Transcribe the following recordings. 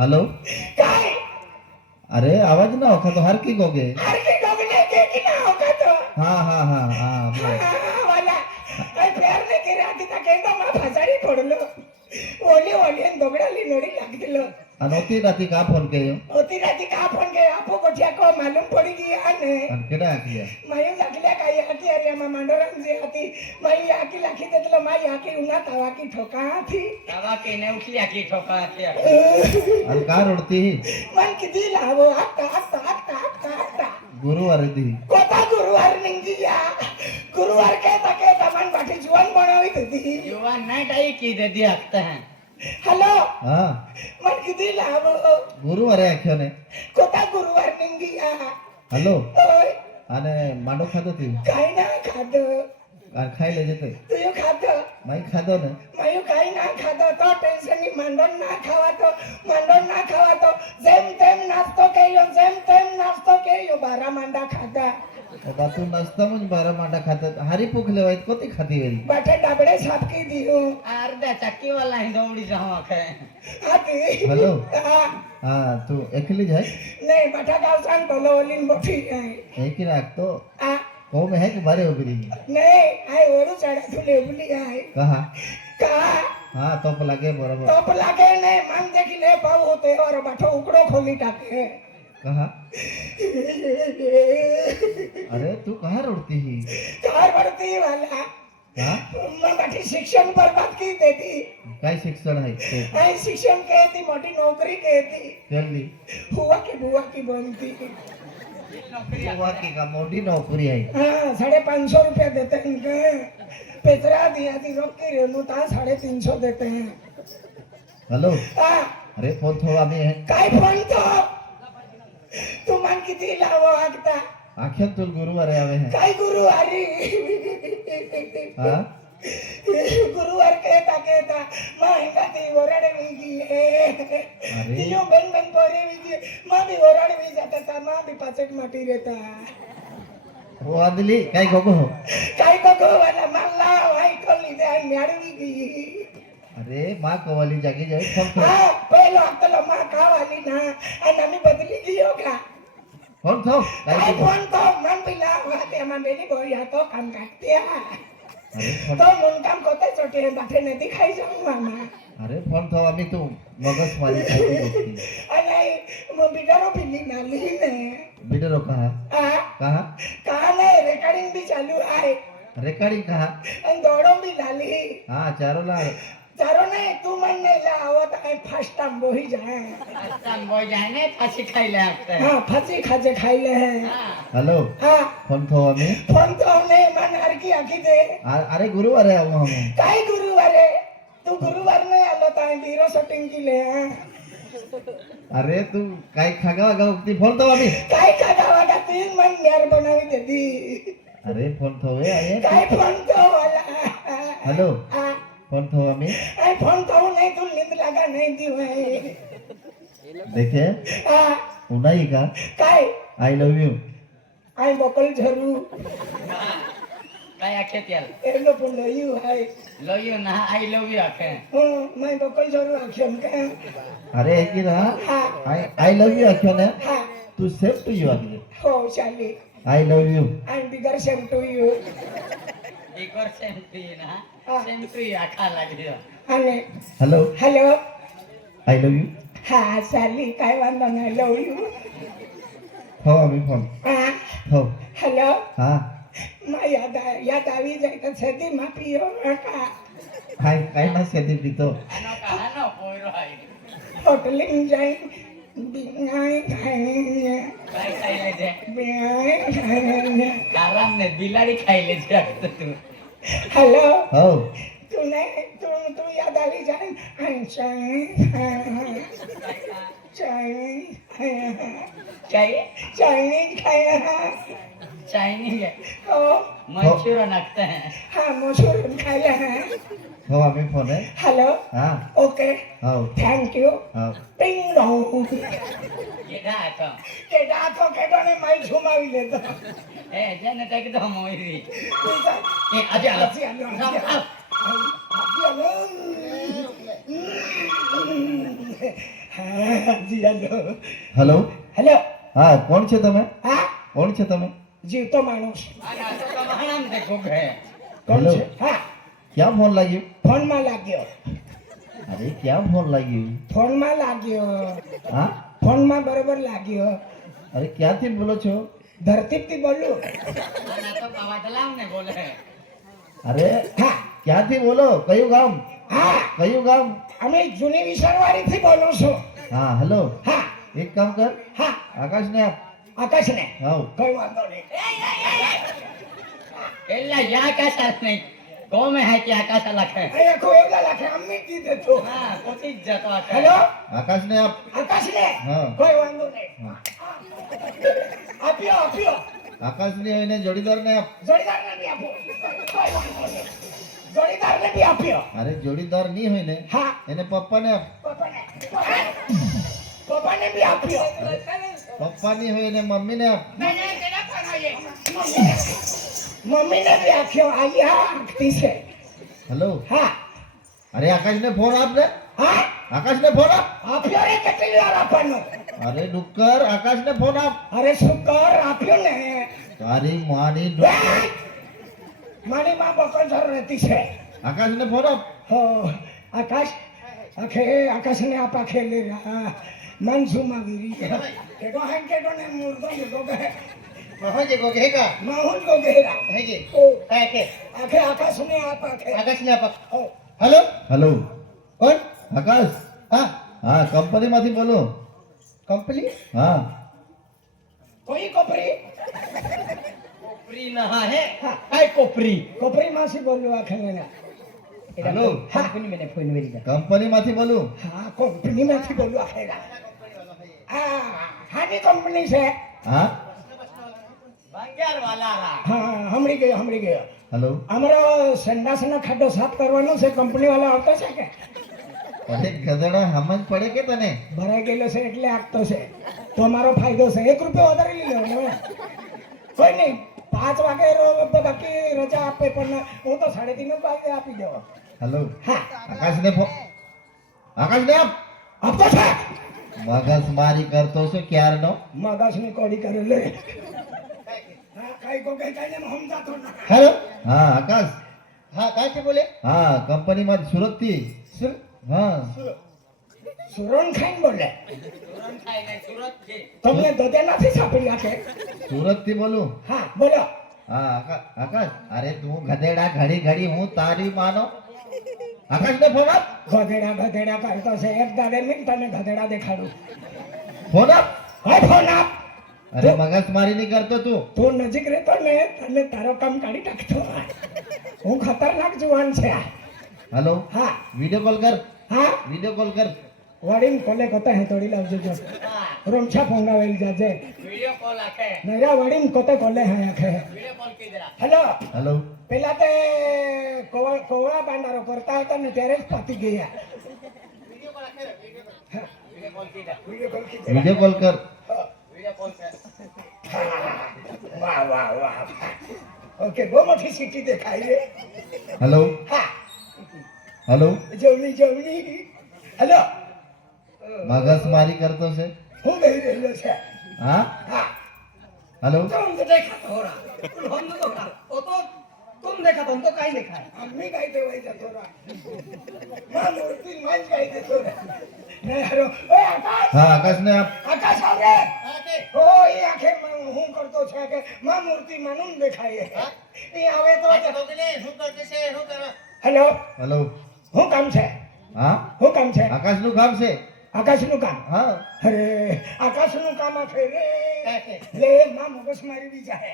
हॅलो काय अरे आवाज ना होता तो हर की गोगे हरकी गगने के की ना होगा तो हाँ हाँ हाँ हाँ बोल. वाला प्यार ने के राती तक केंदा मा फसाडी पडलो ओली ओली दोगडाली नोडी लागदिलो आणि होती राती का फोन केयो होती राती का फोन के आपो गोठिया को मालूम पड़ी गया ने आणि केडा आखिया मायू लागल्या काय आकी अरे मा मांडोरम जे आती माई आकी लाखी देतलो माई आकी उना तावा की ठोका थी तावा के ने उठली आकी ठोका थी आणि का रडती मन किती लावो आता आता आता आता आता गुरुवार दी कोता गुरुवार निंगिया गुरुवार के तके तमन बाटी जुवन बनावी थी युवा नाही टाई की दे दी आखता है हेलो हा मन किती लावो गुरुवार आहे आख्या ने कोता गुरुवार निंगिया हॅलो ओय आणि मांडो खातो ती काय ना खादो आणि खायला जेते तुयो खादो माई खादो ने मायू काय ना खादो तो टेन्शन नी मांडन ना खावा तो जेम तेम नाचतो के यो 12 मांडा खादा आता तू नसता म्हणजे 12 मांडा खातात हारी पुखले वाईत कोती खाती वेळी बाटे डाबडे सापकी दियो अर्धा चक्की वाला ही दौड़ी जाओ आखे आती हॅलो हा हा तू एकली जाय नहीं बाटा गाव सांग बोलो ओलिन मोठी है एक ही राखतो आ हो में है कि बारे उबरी नहीं आय ओरू चढ़ा तुले उबली आय कहा का हाँ तोप लागे बरोबर टोप लागे नहीं मन देखिले पाव होते और बाटो उकड़ो खोली टाके कहा अरे तू कहाँ रोडती ही कार बढ़ती वाला हाँ मैं बाटी शिक्षण बर्बाद की देती काय शिक्षण आहे ते आई शिक्षण कहती मोटी नौकरी कहती त्यांनी हुआ की बुआ की बनती बुवा की का मोठी नोकरी आहे हाँ 550 रुपया देते हैं इनके पेचरा दिया थी रोक के रेनू था 350 देते हैं हॅलो हाँ अरे फोन थोडा मी आहे काय फोन तो तू मन किती लावो आगता आख्यात तुल गुरुवार आवे है काय गुरुवारी हाँ गुरुवार कहता महिंगा ती ओरडे विगी अरे तियो बेन पोरे विगी मां भी ओरडे वि जाता था मां भी पाचक माटी रहता हो आदली काय गोगो हो काय को वाला मल्ला वाई कोली दे न्याड़ी विगी अरे माँ कवाली जागी जाए फोन थो हाँ पहले अक्कल मां कावाली ना आणि बदली गियो का फोन थो काय काय गोगो फोन तो मन बिला वाते मन बेनी बोया तो काम करते अरे फोन तो मन काम कोते छोटे बाटे ने दिखाई जाऊं मामा अरे फोन थो आम्ही तू मगज मारी काय गोगती आणि मग बिडारो बिल्ली नाली ने बिडरो कहा आ कहा कहा नहीं रिकॉर्डिंग भी चालू है रेकॉर्डिंग कहा आणि दोड़ो भी लाली हाँ चारों ला चारो नहीं तू मन ने ला आवत है फर्स्ट टाइम बोही जाए तम बोल जाए ने फांसी खाइले आखता है हाँ फंसी खाजे खाइले हैं हाँ हॅलो हाँ फोन थो आम्ही फोन तो नहीं मन हर की आखी दे अरे गुरुवार आहे आलो हम काय गुरुवार है तू गुरुवार नहीं आलो ताई बीरो शूटिंग की ले हैं अरे तू काय खागा गवती फोन थो आम्ही काय खावा का 3 मन न्यार बनावी देती अरे फोन थो वे आहे काय फोन तो वाला हॅलो हाँ फोन थो आम्ही आई फोन तो नहीं तू नींद लगा नहीं दी भाई देखे हाँ उन्हाई का काय आई लव यू आई बकल झरू काय आखे त्याल एलो पण लयू है लो यू ना आई लव यू आखे मैं बकल झरू आखियम का अरे एक ही रहा हाँ आई लव यू आख्या ने हाँ तू सेफ टू यू आगे हो चाली आई लव यू आई बिगर सेम टू यू एक और सेंट्री ना हाँ। सेंट्री आखा लागियो आणि hello hello I love you हा चाली काय वांदा नाही लव यू हो आम्ही फोन हाँ हो हेलो हा मैं याद आवी जाए तो छेदी माफी हो का काय काय ना शेती पितो आनो कहा ना पोयरो आई होटलिंग जाए बिनाई खाएंगे काय खाइले दे बिनाई खाएंगे कारण ने बिलाड़ी खाइले दे आखता तू हेलो हो तू नहीं तू याद आवी जाए चाइनीज खाया चाइनीज है ओ मंचूरियन आखते हैं हाँ मशरूम खाया है हो आम्ही फोन आहे हेलो हा ओके हो थैंक यू हो टिंग डोंग केडा तो के डाको के डोने मैं झुमावी लेतो ए जने तक तो मोइरी ठीक है ए आजा लो आजी आलो હા જી હેલો હેલો હેલો હા કોણ છે તમે હા કોણ છે તમે જીવતો માણસ આ તો કમાણામ તે ગોગે. કોણ હેલો. છે હા ક્યાં ફોન લાગ્યો ફોનમાં લાગ્યો અરે ક્યાં ફોન લાગ્યો ફોનમાં લાગ્યો હા ફોનમાં બરોબર લાગ્યો અરે ક્યાંથી બોલો છો ધરતીથી બોલું આના તો કવાતલામ ને બોલે. અરે હા ક્યાંથી બોલો કયું ગામ હા કયું ગામ અમે જૂની વિસરવાડીથી બોલું છું હા હેલો હા એક કામ કર હા આકાશને આપ આકાશને હાઉ કોઈ વાંધો નહીં એલા યા આકાશ નહીં. કોમે હે કે આકાશ લખે. અહીંયા કોઈ એવડા લાગે અમ્મી કીધે તો હા, પોતી જ જતો હશે. હેલો આકાશને આપ આકાશને હા. કોઈ વાંધો નહીં હા. આપ્યો આપ્યો આકાશની હોય ને જોડીદારને આપ જોડીદારને બી આપો કોઈ વાંધો નહીં જોડીદારને બી આપ્યો અરે જોડીદાર નહીં હોય ને હા એને પપ્પાને આપ પપ્પાને પપ્પાને બી આપ્યો પપ્પાની હોય ને મમ્મીને આપ મમ્મીને બી આપ્યો આયા આખતી છે હેલો હા અરે આકાશને ફોન આપ ને હા આકાશને ફોન આપ આપ્યો રે કેટલી વાર આપવાનો અરે ડુક્કર આકાશને ફોન આપ અરે શું કર આપ્યો ને તારી માની ડુક્કર મારી માં બકોસર રહેતી છે આકાશને ફોન આપ હો આકાશ આખે આકાશને આપા ખેલે રહ્યા મનસુમાં ગીરી કેટો હાઈ કેટો ને મુર્દો મુર્દો કહે મહોજે કો કહેગા માહુલ કો ગેરા હેગે ઓ કાકે આખે આકાશને આપા ખે આકાશને આપ ઓ હેલો હેલો કોણ આકાશ હા હા કંપનીમાંથી બોલો કંપની હા કોઈ કોપરી કોપરી ના હે. હા આય કોપરી. કોપરી માસી બોલું આખે ને હેલો હા કંપનીમાંથી બોલું હા કંપની માંથી બોલું આખે હા હાની કંપની છે હા બંગાર વાલા હા. હા હમણી ગયો હેલો અમારો સંડાસનો ખાડો સાફ કરવાનો છે કંપની વાળા આવતો છે કે અરે ગધેડા સમજ પડે કે તને ભરાઈ ગયેલો છે એટલે આગતો છે તો અમારો ફાયદો છે 1 રૂપિયો વધારે લઈ લેવાનો કોઈ નહીં 5 વાગે બાકી રજા આપે પણ હું તો 3:30 વાગે આપી દેવા હેલો હા આકાશને ફોન આકાશને આપ આપતો છે મગજ મારી કરતો છો ક્યારનો મગજની કોડી કરે લે હા કઈ કો કઈ કઈ સમજાતો ના હેલો હા આકાશ હા કાંઈથી બોલે હા કંપનીમાં સુરતથી હા સુરણ ખાઈને બોલે સુરત થાય ને સુરત છે. તમને દોધે નથી સાંભળી આખે સુરતથી બોલું હા બોલો હા આકાશ અરે તું ગધેડા ઘડી ઘડી હું તારી માનો આકાશને ફોન આપ ગધેડા કરતો છે એક દાડે મિન તને ગધેડા દેખાડું ફોન આપ હા ફોન આપ અરે મગજ મારી નહીં કરતો તું તું નજીક રહેતો ને તને તારો કામ કાઢી નાખતો હું ખતરનાક જુવાન છે હેલો હા વિડિયો કોલ કર હા વિડિયો કોલ કર વાડીમ કોલે કોતે હે તોડી લાવજો જો હા. રોમછા ફોંગાવેલ જાજે વિડિયો કોલ આખે. નયા વાડીમ કોતે કોલે હે આખે વિડિયો કોલ કીધરા. હેલો હેલો પેલા તે કોવળા બાંડારો કરતા હતા ને ત્યારે જ પાતી ગયા વિડિયો કોલ આખે. વિડિયો કોલ કીધા. વિડીયો કોલ કીધેલા. વિડિયો કોલ કર વિડિયો કોલ કર. વાહ વાહ વાહ ઓકે બહુ મોટી સિટી દેખાય રે હેલો હા હેલો જવની હેલો મગજ મારી કરતો છે હું ગઈ રહ્યો છે હા હા હેલો तुम देखा थोड़ा हम तो तो तुम देखा तुम तो काई देखा अम्मी काई दे वही थोड़ा मां मूर्ति मान काई दे थोड़ा नहीं हरो ए आकाश હા આકાશને આપ आकाश आवरे ओ ये आंखें હું કરતો છે કે માં મૂર્તિ માનું દેખાય એ આવે તો શું કરતે છે શું કરવા? હેલો હેલો હું કામ છે હા હું કામ છે આકાશનું કામ છે આકાશનું કામ હા અરે આકાશનું કામ આખે રે લે માં મગજ મારી દી જાહે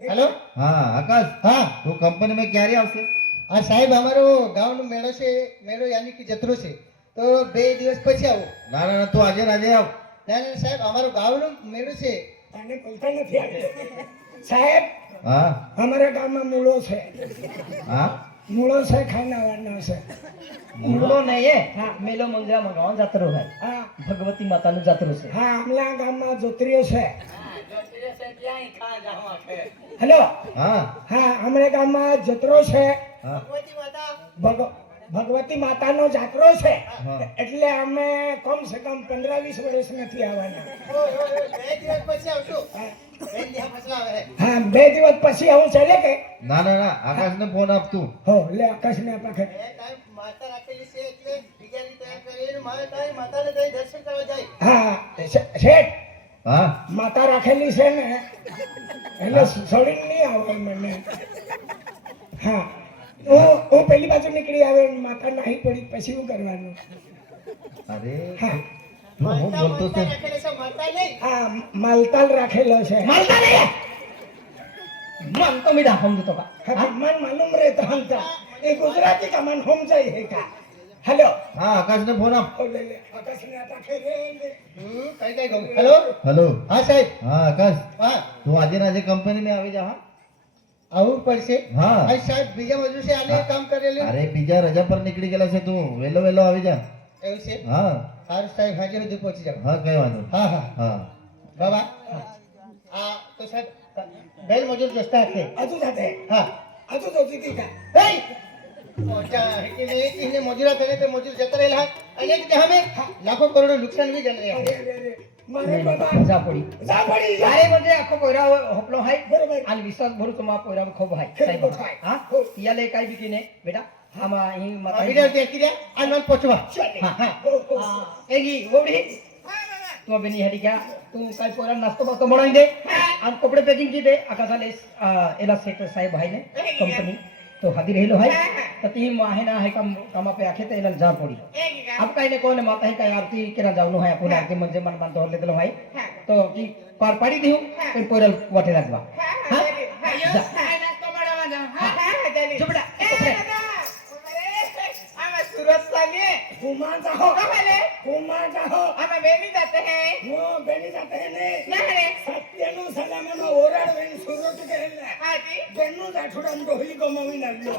હેલો હા આકાશ હા તું કંપનીમાં ક્યારે આવશે આ સાહેબ અમારો ગામનો મેળો છે મેળો યાની કે જત્રો છે તો 2 દિવસ પછી આવો ના ના ના, તું આજે આજે આવ ના ના સાહેબ અમારો ગામનો મેળો છે તને બોલતા નથી આવડે સાહેબ હા અમારા ગામમાં મૂળો છે હા મૂળો છે ખાનાવાનો છે મૂળો નહીં હે. હા મેલો મંગળામાં ગામ જાતરો હે. હા ભગવતી માતાનું જાતરો છે. હા અમલા ગામમાં જોતરીઓ છે જોતરીઓ છે ત્યાં ખા જાવ આખે. હેલો હા હા અમારા ગામમાં જતરો છે હા ભગવતી માતા ભગ ભગવતી માતાનો જાકરો છે હા. એટલે અમે કમ સે કમ 15-20 વર્ષ નથી આવવાના. બે દિવસ પછી આવશું હા. બે દિવસ પછી આવે હા 2 દિવસ પછી આવું ચાલે કે ના ના ના આકાશને ફોન આપ તું. હો લે આકાશને પાકે એ ટાઈમ માતા રાખેલી છે એટલે બીજાની તૈયાર કરીને મારે ટાઈમ માતાને જઈ દર્શન કરવા જાય હા શેઠ હા માતા રાખેલી છે ને એટલે છોડીને નહીં આવે મને. હા હું પેલી બાજુ નીકળી આવે માતા નાહી પડી પછી શું કરવાનું? અરે હા તું હું બોલતો માતા છે રાખેલી છે માતા નહીં આ માલતાલ રાખેલો છે. मानता नहीं है मन तो मिला हम तो का હા, મન માલુમ રહેતા હંતા એ ગુજરાતી કા મન સમજાય હે કા. હેલો હા આકાશને ફોન આપ. ઓ લે લે આકાશને રાખે રે કઈ કઈ ગયું હેલો હેલો હા સાહેબ હા આકાશ હા તું આજે ને આજે કંપનીમાં આવી જા. હા આવવું પડશે હા. અને સાહેબ બીજા મજૂર છે આને કામ કરેલું અરે બીજા રજા પર નીકળી ગયેલા છે તું વેલો વેલો આવી જા. એવું છે હા સારું સાહેબ હાજર સુધી પહોંચી જાવ હા કઈ વાંધો નહીં. હા હા હા બાબા આ તો સાહેબ બેલ મજૂર જોસ્તા હશે આજુ જાતે હા આજુ તો દીદી કા એ ઓજા એટલે એને મજૂરા કરે તે મજૂર જતા રહેલા અને એક અમે લાખો કરોડો નુકસાન બી જણ અરે રહ્યા અરે અરે મારે બાબા जा पड़ी જા પડી सारे म्हणजे आखो पोयरा होपलो हाय बरोबर. आणि विश्वास भरू तुम्हा पोयरा खूप हाय खूप साहेब हाय. हा हो. याले काय बिकीने बेटा हा मा ही माता વિડિયો તે કર્યા આ નોંધ પહોંચવા ચાલે હા, હા. હો, હો. एगी ओबडी तू बेनी हडी क्या तू काय पोयरा नाश्ता बास्तो बनवून दे आणि कपडे पॅकिंग की दे आकाशाले एला सेक्टर साहेब आहे ने कंपनी तो हाती रहेलो हाय तर ती आहे ना आहे काम कामा पे आखे तर एला जा पडी अब काय ने कोण माता है काय आरती केला जाऊन हाय आपण आरती म्हणजे मन मान धरले दिलो हाय तो की पार पाडी देऊ पण पोरल वाटे लागवा हा जा. जो बेटा कपडे. घुमा जाओ घुमा जाओ वो बेनी जाते हैं ने सत्यनु सलामनो ओराड वेन सुरत केला बेनु जाठुडम डोहली गमवी लागलो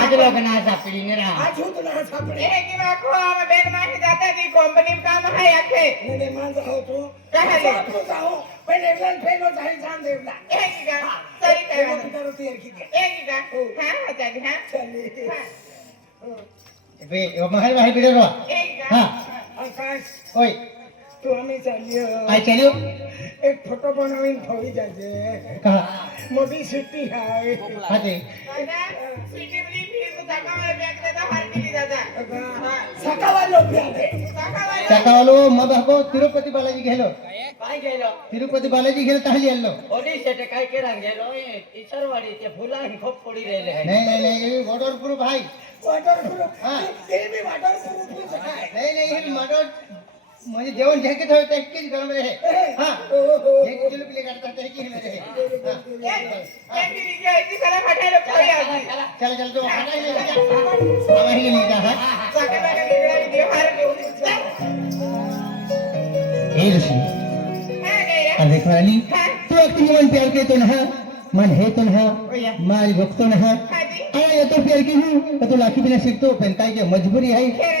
आज लोक ना सापडी ने रा आज होत ना सापडे ने ने मान जाओ तू तू जाओ पण एवलन फेलो जाई जान देवला करो तेर की चले બે મહાલ મહાલ વિડિયો હા आकाश ઓય तू आम्ही चाललो આ ચાલ્યો एक फोटो बनवीन ठेवी जाते કા मोठी सिटी आहे હાજી सकाळला प्यादे ચાકાવાલો મા બાપો તિરુપતિ બાલાજી ગયેલો काय गेलो તિરુપતિ બાલાજી ગયેલો તાહલી આલ્લો ओडी सेटे काय केला गेलो ईश्वरवाडी ते फुला खूप पडी राहिले आहे નહીં નહીં નહીં એ વોટર પ્રૂફ ભાઈ वाटर प्रूफ हा. ते बी वाटर प्रूफ आहे નહીં નહીં એ માટો म्हणजे जेवण जॅकेट હોય તે કી ગરમ રહે હા એક કિલો पिले काढता ते की રહે चल चल तो खाना ही ले जा हवा ही ले जा हाँ ए ऋषि अरे खाली तू अक्ती मन प्यार के तो नहा मन है तो नहा मारी भक्त तो नहा आया ये तो प्यार की हूँ तो लाखी बिना सीखतो पण काय के मजबूरी है